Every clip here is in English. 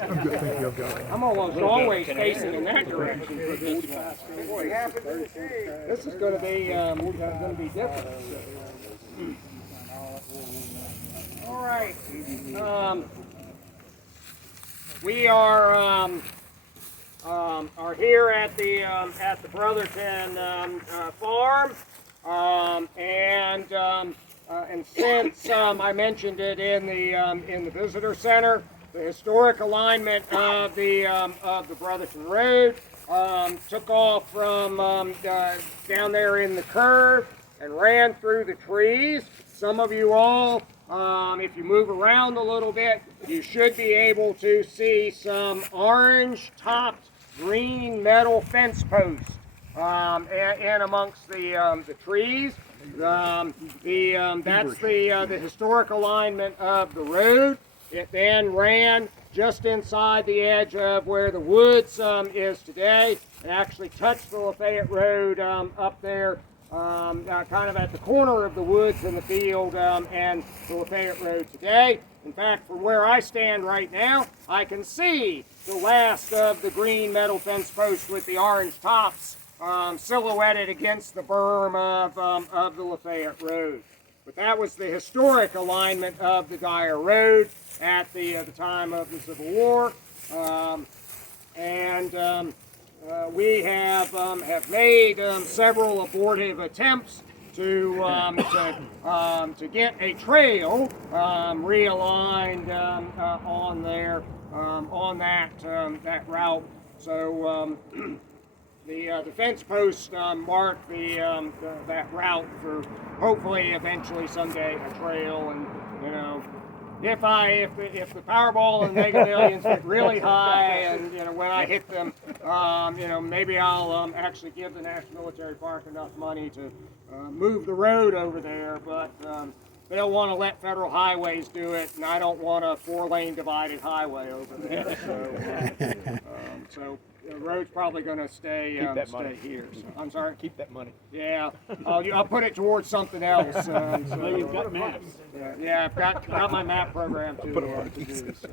I'm good, thank you. I've got it. I'm almost always facing in that direction for this one. This is going to be different. All right. We are here at the Brotherton farm, and since I mentioned it in the visitor center, the historic alignment of the Brotherton Road took off from down there in the curve and ran through the trees. Some of you all, if you move around a little bit, you should be able to see some orange-topped green metal fence posts in amongst the trees. That's the historic alignment of the road. It then ran just inside the edge of where the woods is today. It actually touched the Lafayette Road up there, kind of at the corner of the woods and the field and the Lafayette Road today. In fact, from where I stand right now, I can see the last of the green metal fence posts with the orange tops silhouetted against the berm of the Lafayette Road. But that was the historic alignment of the Dyer Road at the time of the Civil War, we have made several abortive attempts to get a trail realigned on that route. So the fence posts mark that route for hopefully eventually someday a trail. And if the Powerball and Mega Millions get really high, and when I hit them, maybe I'll actually give the National Military Park enough money to move the road over there. But they'll want to let federal highways do it, and I don't want a 4-lane divided highway over there. So the road's probably going to stay here. So, I'm sorry? Keep that money. Yeah, I'll put it towards something else. Well, you've got maps. Yeah, I've got my map program to do. So.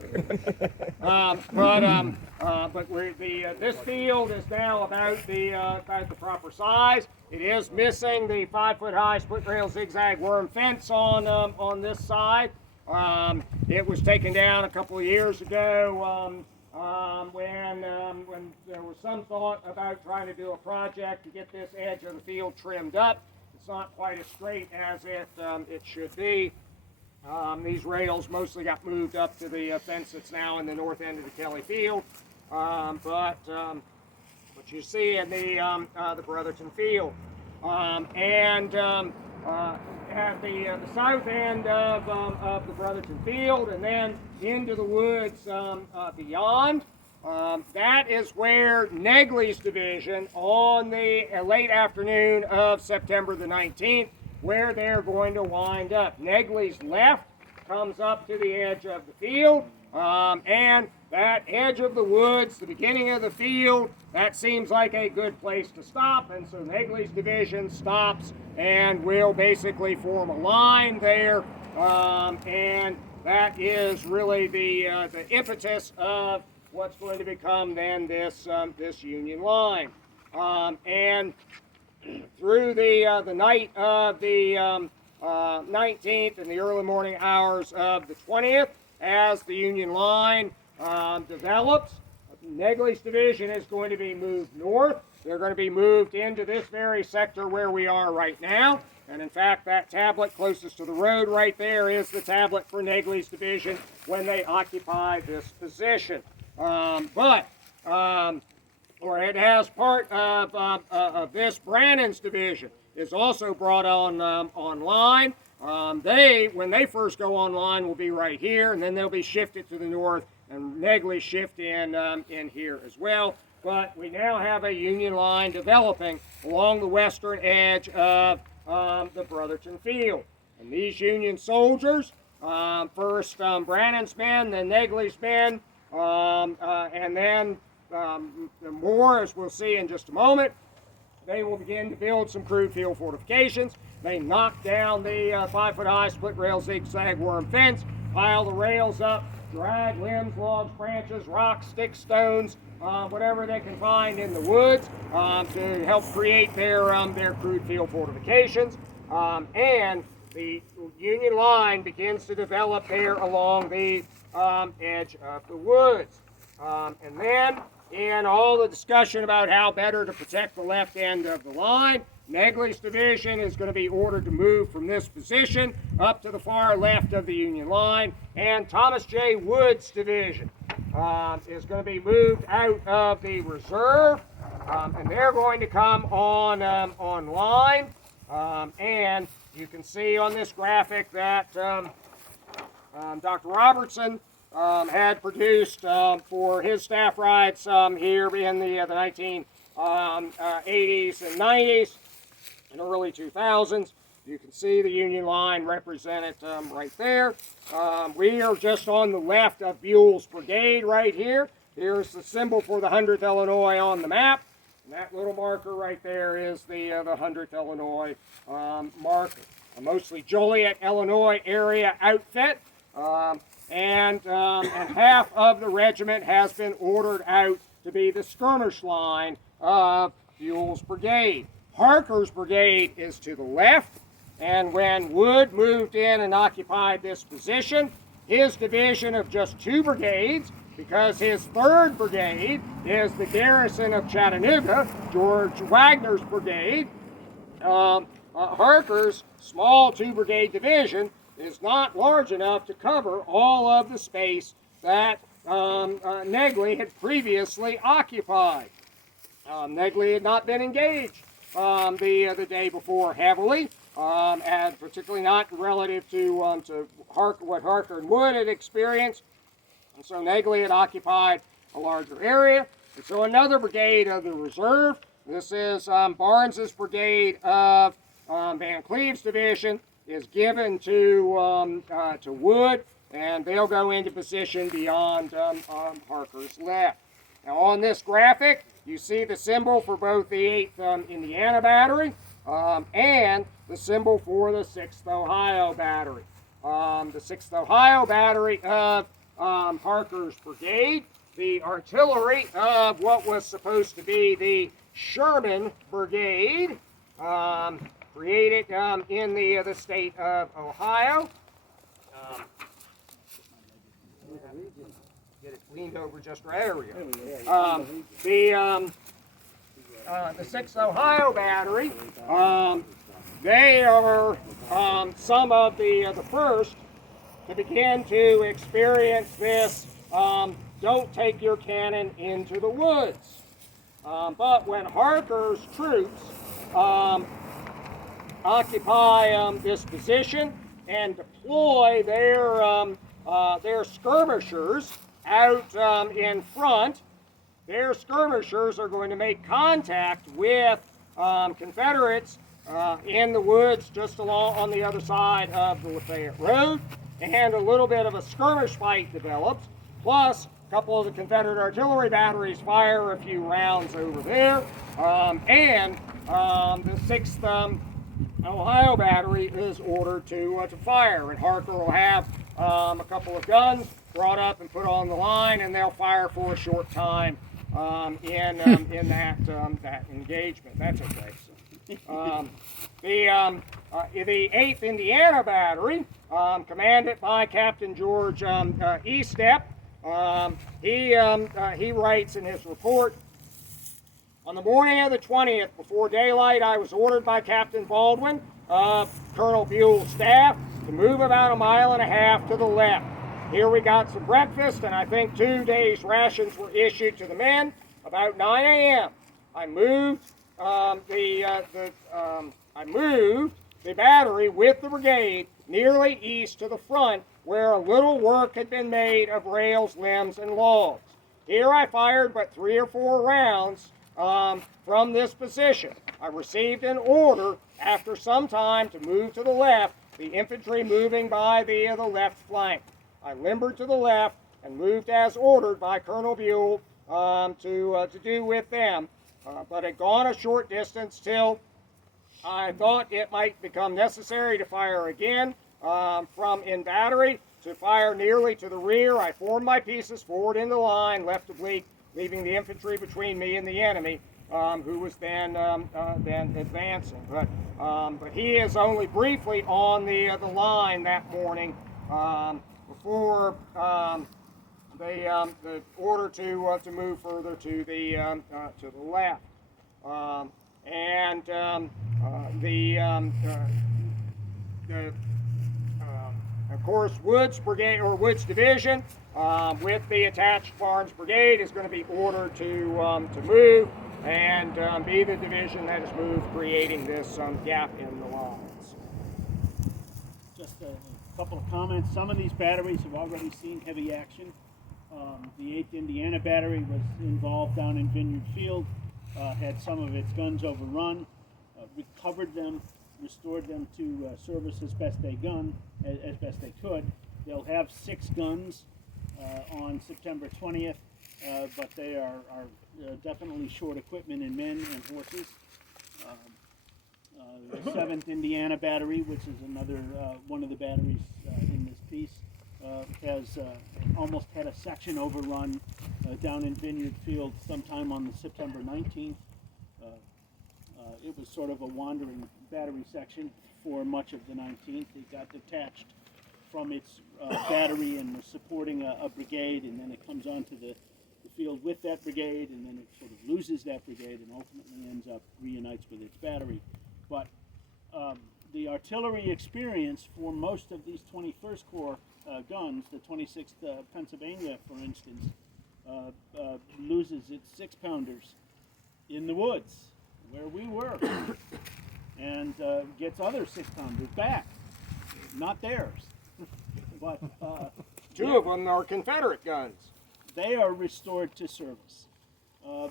This field is now about the proper size. It is missing the 5-foot-high split rail zigzag worm fence on this side. It was taken down a couple of years ago. When there was some thought about trying to do a project to get this edge of the field trimmed up. It's not quite as straight as it should be. These rails mostly got moved up to the fence that's now in the north end of the Kelly field. What you see in the Brotherton field. At the south end of the Brotherton field, and then into the woods beyond. That is where Negley's division on the late afternoon of September the 19th, where they're going to wind up. Negley's left comes up to the edge of the field, and that edge of the woods, the beginning of the field, that seems like a good place to stop, and so Negley's division stops and will basically form a line there, and that is really the impetus of what's going to become then this Union line. And through the night of the 19th and the early morning hours of the 20th, as the Union line develops, Negley's division is going to be moved north. They're going to be moved into this very sector where we are right now. And in fact, that tablet closest to the road right there is the tablet for Negley's division when they occupy this position. Or it has part of this Brannan's division is also brought on online. When they first go online, will be right here, and then they'll be shifted to the north, and Negley shift in here as well. But we now have a Union line developing along the western edge of the Brotherton field. And these Union soldiers, first Brannan's men, then Negley's men, and then more, as we'll see in just a moment, they will begin to build some crude field fortifications. They knock down the 5-foot-high split rail zigzag worm fence, pile the rails up drag limbs, logs, branches, rocks, sticks, stones, whatever they can find in the woods to help create their crude field fortifications. And the Union line begins to develop there along the edge of the woods. And then, in all the discussion about how better to protect the left end of the line, Negley's division is going to be ordered to move from this position up to the far left of the Union line, and Thomas J. Wood's division is going to be moved out of the reserve, and they're going to come on line, and you can see on this graphic that Dr. Robertson had produced for his staff rides here in the 1980s and 90s and early 2000s. You can see the Union line represented right there. We are just on the left of Buell's brigade right here. Here's the symbol for the 100th Illinois on the map. And that little marker right there is the 100th Illinois marker. A mostly Joliet, Illinois area outfit. And half of the regiment has been ordered out to be the skirmish line of Buell's brigade. Harker's brigade is to the left, and when Wood moved in and occupied this position, his division of just 2 brigades, because his 3rd brigade is the garrison of Chattanooga, George Wagner's brigade, Harker's small 2-brigade division is not large enough to cover all of the space that Negley had previously occupied. Negley had not been engaged the day before heavily, and particularly not relative to what Harker and Wood had experienced. And so Negley had occupied a larger area. And so another brigade of the reserve, this is Barnes's brigade of Van Cleve's division, is given to Wood, and they'll go into position beyond Harker's left. Now on this graphic, you see the symbol for both the 8th Indiana Battery and the symbol for the 6th Ohio Battery. The 6th Ohio Battery of Harker's brigade, the artillery of what was supposed to be the Sherman Brigade, created in the state of Ohio. Get it leaned over just right. There we go. The 6th Ohio Battery, they are some of the first to begin to experience this don't take your cannon into the woods. But when Harker's troops occupy this position and deploy their skirmishers out in front, their skirmishers are going to make contact with Confederates in the woods just along on the other side of the Lafayette Road, and a little bit of a skirmish fight develops, plus a couple of the Confederate artillery batteries fire a few rounds over there, and the 6th Ohio Battery is ordered to fire, and Harker will have a couple of guns brought up and put on the line, and they'll fire for a short time in that engagement. That's okay. The 8th Indiana Battery, commanded by Captain George Estep, he writes in his report, on the morning of the 20th, before daylight, I was ordered by Captain Baldwin of Colonel Buell's staff to move about 1.5 miles to the left. Here we got some breakfast, and I think 2 days' rations were issued to the men about 9 a.m. I moved the battery with the brigade nearly east to the front, where a little work had been made of rails, limbs, and logs. Here I fired but 3 or 4 rounds from this position. I received an order after some time to move to the left, the infantry moving by the left flank. I limbered to the left and moved as ordered by Colonel Buell to do with them, but had gone a short distance till I thought it might become necessary to fire again from in battery to fire nearly to the rear. I formed my pieces forward in the line, left oblique, leaving the infantry between me and the enemy, who was then advancing. But he is only briefly on the line that morning before the order to move further to the left. Of course, Wood's brigade or Wood's division with the attached Barnes brigade is going to be ordered to move and be the division that is moved, creating this gap in the lines. Just a couple of comments. Some of these batteries have already seen heavy action. The 8th Indiana Battery was involved down in Vineyard Field, had some of its guns overrun, recovered them, restored them to service as best they could. They'll have 6 guns on September 20th, but they are definitely short equipment in men and horses. The 7th Indiana Battery, which is another one of the batteries in this piece, has almost had a section overrun down in Vineyard Field sometime on the September 19th. It was sort of a wandering battery section for much of the 19th. It got detached from its battery and was supporting a brigade, and then it comes onto the field with that brigade, and then it sort of loses that brigade and ultimately ends up reunites with its battery. But the artillery experience for most of these 21st Corps guns, the 26th Pennsylvania, for instance, loses its 6-pounders in the woods where we were, and gets other 6-pounders back, not theirs. But two of them are Confederate guns. They are restored to service,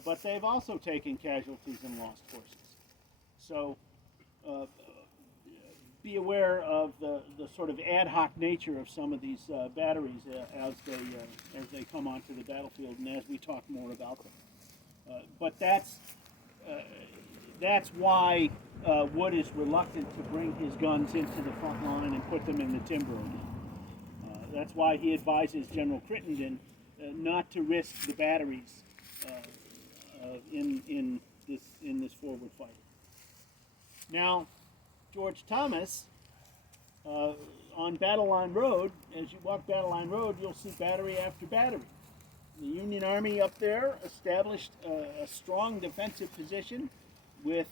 but they've also taken casualties and lost horses. So be aware of the sort of ad hoc nature of some of these batteries as they come onto the battlefield and as we talk more about them. But that's why Wood is reluctant to bring his guns into the front line and put them in the timber again. That's why he advises General Crittenden not to risk the batteries in this forward fight. Now, George Thomas, on Battle Line Road, as you walk Battle Line Road, you'll see battery after battery. The Union Army up there established a strong defensive position with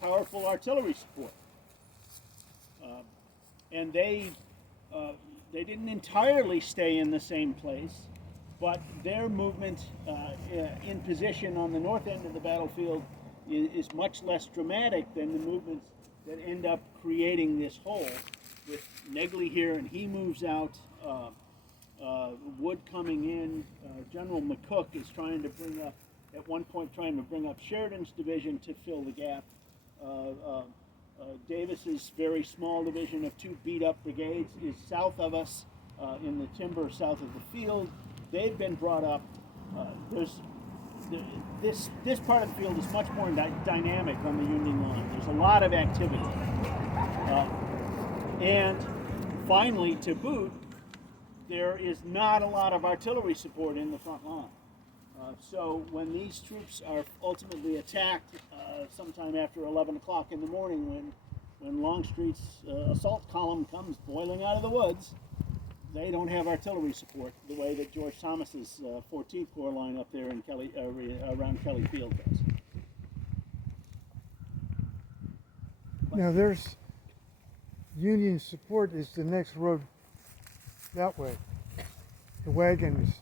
powerful artillery support. And they didn't entirely stay in the same place, but their movement in position on the north end of the battlefield is much less dramatic than the movements that end up creating this hole, with Negley here, and he moves out, Wood coming in. General McCook is trying to bring up, at one point, Sheridan's division to fill the gap. Davis's very small division of 2 beat-up brigades is south of us in the timber south of the field. They've been brought up. This part of the field is much more dynamic on the Union line. There's a lot of activity. And finally, to boot, there is not a lot of artillery support in the front line. So when these troops are ultimately attacked sometime after 11 o'clock in the morning, when Longstreet's assault column comes boiling out of the woods, they don't have artillery support the way that George Thomas's 14th Corps line up there in around Kelly Field does. Now there's Union support is the next road that way. The wagons.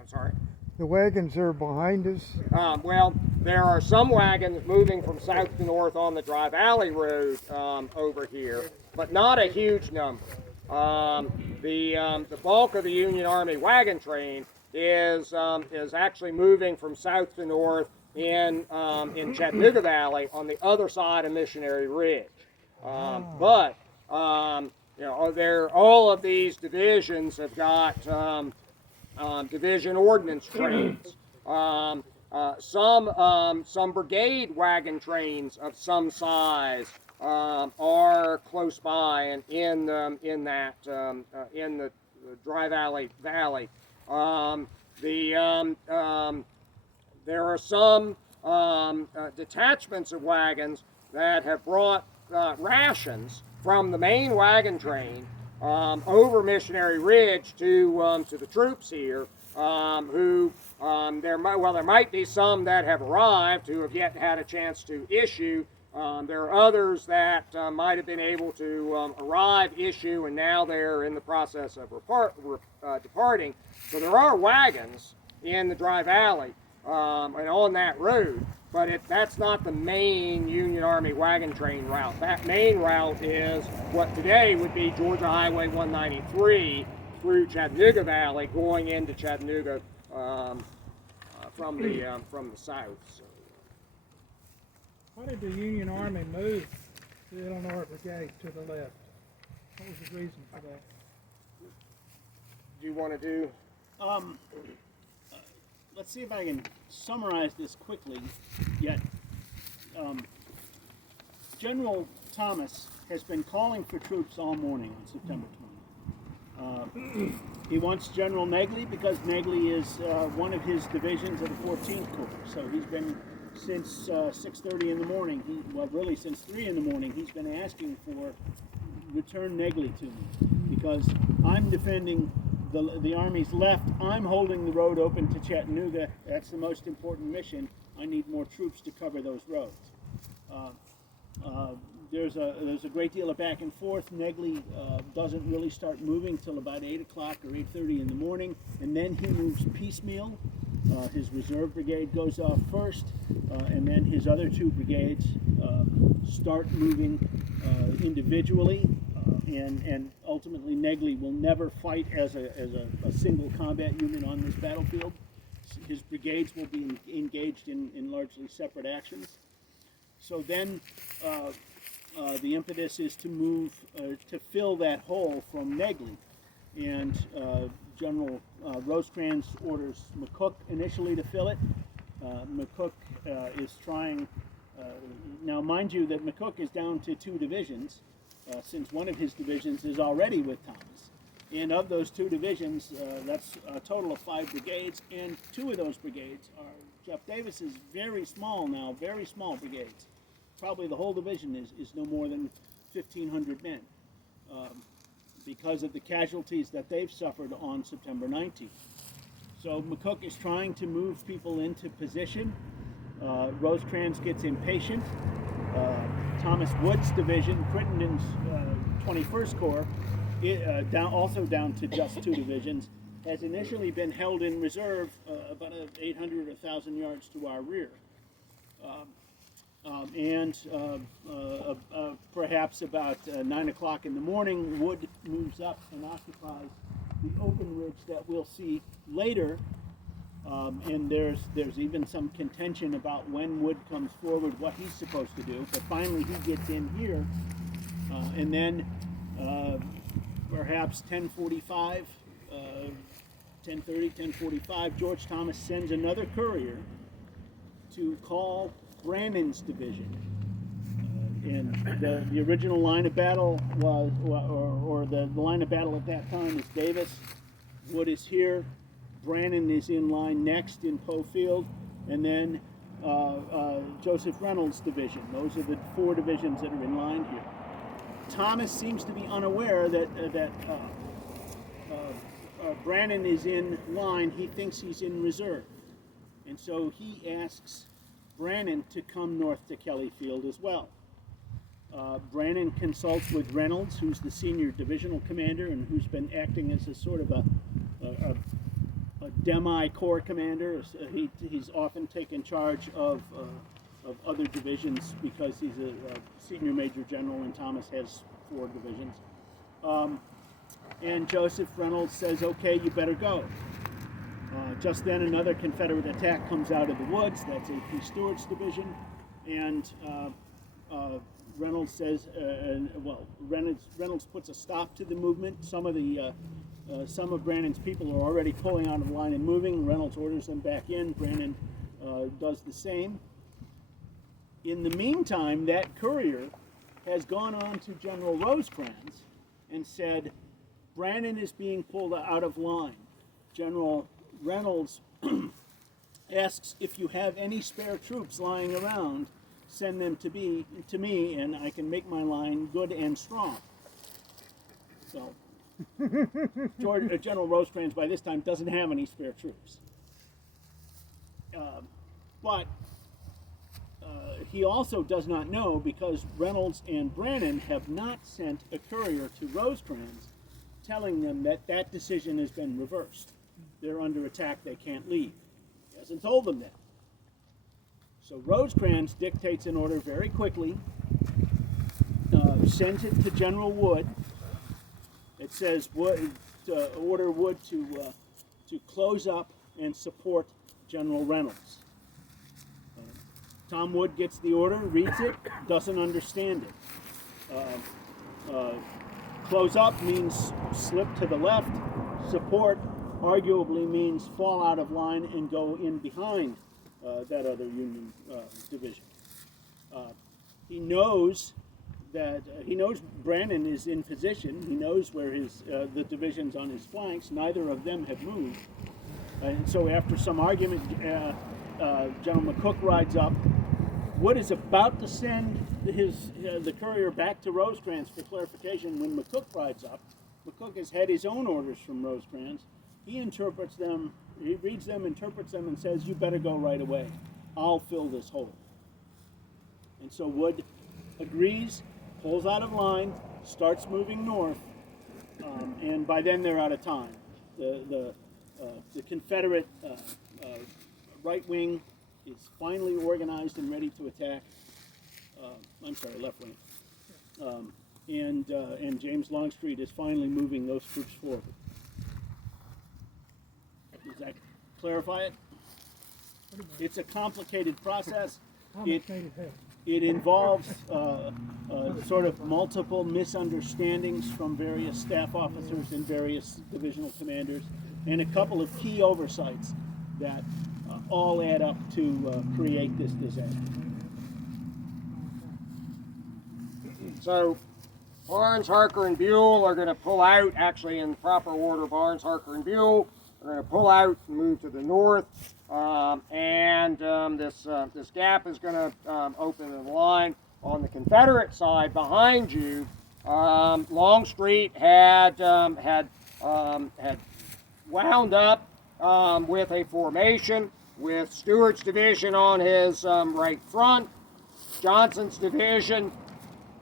I'm sorry? The wagons are behind us. Well, there are some wagons moving from south to north on the Dry Valley Road over here, but not a huge number. The bulk of the Union Army wagon train is actually moving from south to north in Chattanooga Valley on the other side of Missionary Ridge. But all of these divisions have got division ordnance trains. Some brigade wagon trains of some size are close by and in the Dry Valley. There are some detachments of wagons that have brought rations from the main wagon train over Missionary Ridge to the troops here, there might be some that have arrived who have yet had a chance to issue. There are others that might have been able to arrive, issue, and now they're in the process of departing. So there are wagons in the Dry Valley and on that road, but that's not the main Union Army wagon train route. That main route is what today would be Georgia Highway 193 through Chattanooga Valley, going into Chattanooga from the south. So. Why did the Union Army move the Illinois Brigade to the left? What was the reason for that? Do you want to do? Let's see if I can summarize this quickly. Yet, General Thomas has been calling for troops all morning on September 20th. He wants General Negley because Negley is one of his divisions of the 14th Corps. So he's been since 6:30 in the morning. Really since 3 in the morning. He's been asking for return Negley to me because I'm defending the Army's left. I'm holding the road open to Chattanooga. That's the most important mission. I need more troops to cover those roads. There's a great deal of back and forth. Negley doesn't really start moving till about 8 o'clock or 8:30 in the morning, and then he moves piecemeal. His reserve brigade goes off first, and then his other 2 brigades start moving individually, and ultimately Negley will never fight as a single combat unit on this battlefield. His brigades will be engaged in largely separate actions. So then the impetus is to move, to fill that hole from Negley. And General Rosecrans orders McCook initially to fill it. McCook is trying, now mind you that McCook is down to 2 divisions, since one of his divisions is already with Thomas. And of those 2 divisions, that's a total of 5 brigades, and 2 of those brigades are Jeff Davis's very small brigades. Probably the whole division is no more than 1,500 men because of the casualties that they've suffered on September 19th. So McCook is trying to move people into position. Rosecrans gets impatient. Thomas Wood's division, Crittenden's 21st Corps, also down to just 2 divisions, has initially been held in reserve about 800 or 1,000 yards to our rear. Perhaps about 9 o'clock in the morning, Wood moves up and occupies the open ridge that we'll see later. And there's even some contention about when Wood comes forward, what he's supposed to do. But finally, he gets in here, and then perhaps 10:45, 10:30, 10:45, George Thomas sends another courier to call Brannan's division. And the original line of battle was, or the line of battle at that time is Davis. Wood is here. Brannan is in line next in Poe Field, and then Joseph Reynolds' division. Those are the 4 divisions that are in line here. Thomas seems to be unaware that Brannan is in line. He thinks he's in reserve, and so he asks Brannan to come north to Kelly Field as well. Brannan consults with Reynolds, who's the senior divisional commander and who's been acting as a sort of a demi-corps commander. He's often taken charge of other divisions because he's a senior major general, and Thomas has 4 divisions. And Joseph Reynolds says, okay, you better go. Just then another Confederate attack comes out of the woods. That's A.P. Stewart's division. And Reynolds says, Reynolds puts a stop to the movement. Some of Brannan's people are already pulling out of the line and moving. Reynolds orders them back in. Brannan does the same. In the meantime, that courier has gone on to General Rosecrans and said, Brannan is being pulled out of line. General Reynolds asks if you have any spare troops lying around, send them to me, and I can make my line good and strong. So, General Rosecrans by this time doesn't have any spare troops. But he also does not know, because Reynolds and Brannan have not sent a courier to Rosecrans telling them that that decision has been reversed. They're under attack, they can't leave. He hasn't told them that. So Rosecrans dictates an order very quickly, sends it to General Wood. It says order Wood to close up and support General Reynolds. Tom Wood gets the order, reads it, doesn't understand it. Close up means slip to the left. Support arguably means fall out of line and go in behind that other Union division. He knows Brannan is in position. He knows where the divisions on his flanks. Neither of them have moved. And so after some argument, General McCook rides up. Wood is about to send the courier back to Rosecrans for clarification when McCook rides up. McCook has had his own orders from Rosecrans. He interprets them, he reads them, interprets them, and says, you better go right away. I'll fill this hole. And so Wood agrees, pulls out of line, starts moving north, and by then they're out of time. The Confederate right wing is finally organized and ready to attack. Left wing. And James Longstreet is finally moving those troops forward. Does that clarify it? It's a complicated process. Complicated hell. It involves sort of multiple misunderstandings from various staff officers and various divisional commanders, and a couple of key oversights that all add up to create this disaster. So Barnes, Harker, and Buell are going to pull out, actually in proper order. Barnes, Harker, and Buell are going to pull out and move to the north, this gap is going to open in the line. On the Confederate side, behind you, Longstreet had wound up with a formation with Stewart's division on his right front, Johnson's division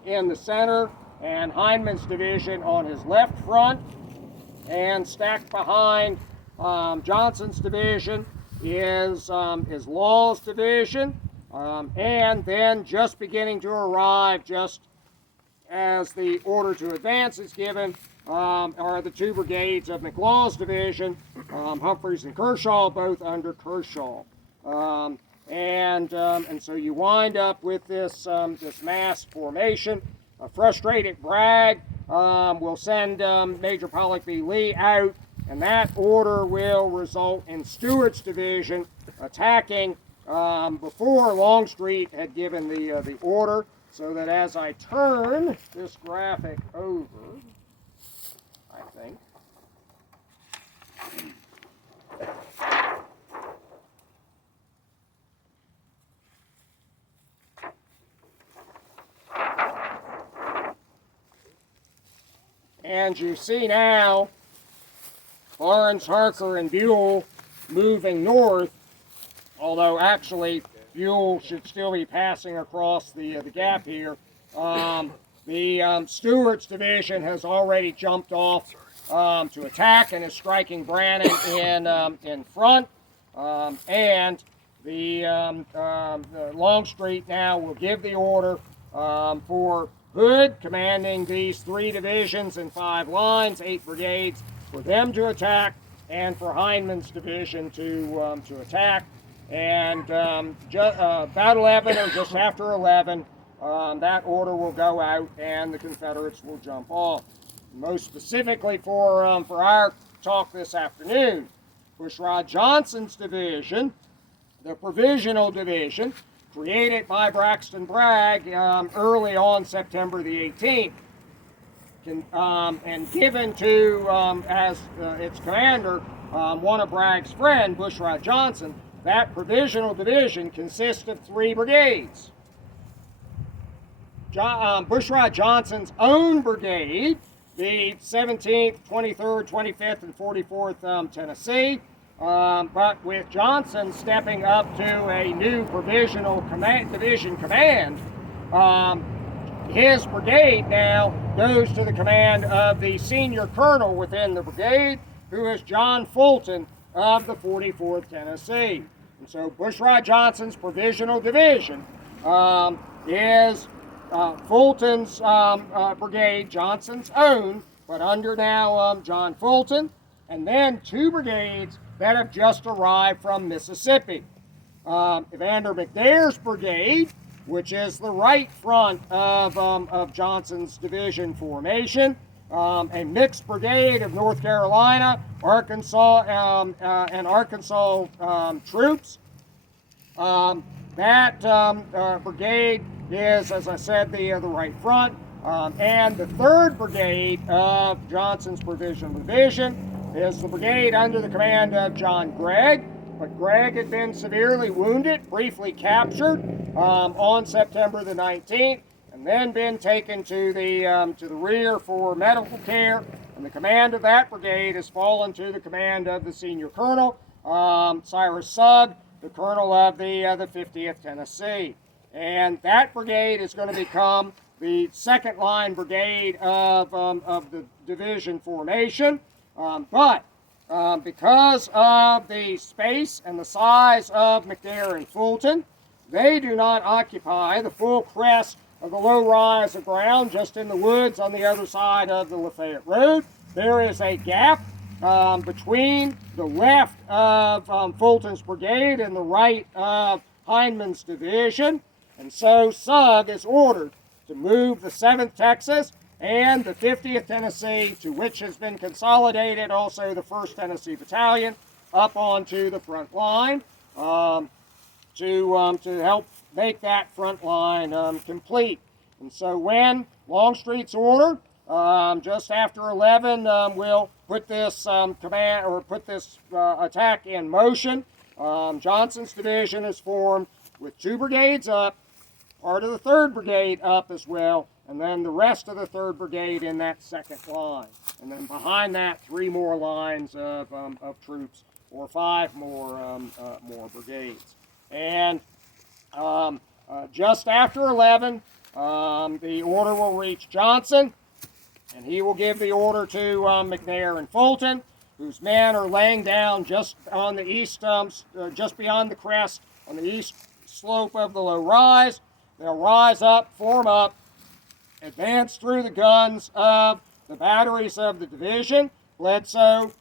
in the center, and Hindman's division on his left front. And stacked behind Johnson's division is Law's division, and then just beginning to arrive, just as the order to advance is given, are the two brigades of McLaw's division, Humphreys and Kershaw, both under Kershaw. And so you wind up with this mass formation. A frustrated Bragg will send Major Pollock B. Lee out, and that order will result in Stewart's division attacking before Longstreet had given the order, so that as I turn this graphic over, I think, and you see now Barnes, Harker, and Buell moving north, although actually Buell should still be passing across the gap here. Stewart's division has already jumped off to attack and is striking Brannan in front, and the Longstreet now will give the order for Hood, commanding these 3 divisions and 5 lines, 8 brigades, for them to attack, and for Hindman's division to attack. And about 11 or just after 11, that order will go out and the Confederates will jump off. Most specifically for our talk this afternoon, Bushrod Johnson's division, the provisional division, created by Braxton Bragg early on September the 18th. and given to, as its commander, one of Bragg's friend, Bushrod Johnson. That provisional division consists of 3 brigades. Bushrod Johnson's own brigade, the 17th, 23rd, 25th, and 44th Tennessee, but with Johnson stepping up to a new provisional division command, his brigade now goes to the command of the senior colonel within the brigade, who is John Fulton of the 44th Tennessee. And so Bushrod Johnson's provisional division is Fulton's brigade, Johnson's own, but under now John Fulton, and then 2 brigades that have just arrived from Mississippi. Evander McNair's brigade, which is the right front of Johnson's division formation, a mixed brigade of North Carolina, Arkansas, and Arkansas troops. That brigade is, as I said, the right front, and the 3rd Brigade of Johnson's provisional division is the brigade under the command of John Gregg. But Gregg had been severely wounded, briefly captured on September the 19th, and then been taken to the rear for medical care. And the command of that brigade has fallen to the command of the senior colonel, Cyrus Sugg, the colonel of the 50th Tennessee. And that brigade is going to become the 2nd line brigade of the division formation. But because of the space and the size of McNair and Fulton, they do not occupy the full crest of the low rise of ground just in the woods on the other side of the Lafayette Road. There is a gap between the left of Fulton's brigade and the right of Hindman's division. And so Sugg is ordered to move the 7th Texas and the 50th Tennessee, to which has been consolidated also the 1st Tennessee Battalion, up onto the front line to help make that front line complete. And so when Longstreet's order, just after 11, will put this attack in motion. Johnson's division is formed with 2 brigades up, part of the 3rd Brigade up as well, and then the rest of the 3rd Brigade in that 2nd line. And then behind that, 3 more lines of troops, or 5 more brigades. And just after 11, the order will reach Johnson, and he will give the order to McNair and Fulton, whose men are laying down just on the east, just beyond the crest, on the east slope of the low rise. They'll rise up, form up, advance through the guns of the batteries of the division: Bledsoe,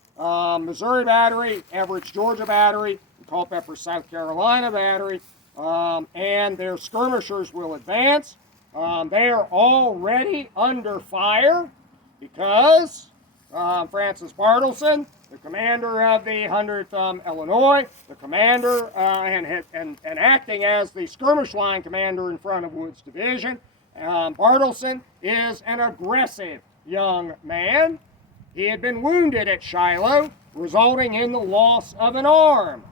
Missouri Battery, Everett, Georgia Battery, and Culpeper, South Carolina Battery, and their skirmishers will advance. They are already under fire because Francis Bartleson, the commander of the 100th Illinois, the commander and acting as the skirmish line commander in front of Wood's division, Bartleson is an aggressive young man. He had been wounded at Shiloh, resulting in the loss of an arm,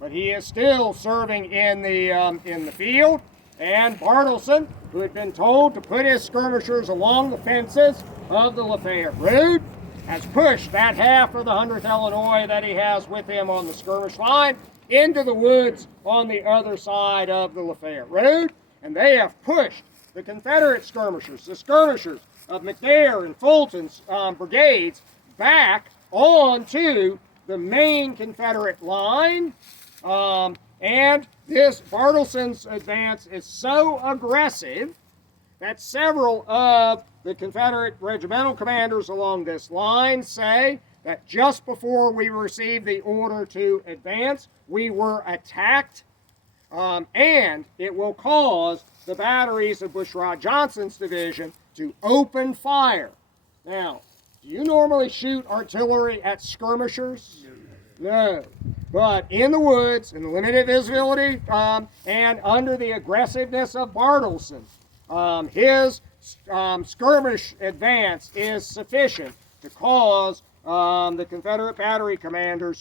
but he is still serving in the field. And Bartleson, who had been told to put his skirmishers along the fences of the Lafayette Road, has pushed that half of the 100th Illinois that he has with him on the skirmish line into the woods on the other side of the Lafayette Road, and they have pushed the Confederate skirmishers, the skirmishers of McNair and Fulton's brigades, back onto the main Confederate line. And this Bartleson's advance is so aggressive that several of the Confederate regimental commanders along this line say that just before we received the order to advance, we were attacked, and it will cause the batteries of Bushrod Johnson's division to open fire. Now, do you normally shoot artillery at skirmishers? No. But in the woods, in the limited visibility, and under the aggressiveness of Bartleson, his skirmish advance is sufficient to cause the Confederate battery commanders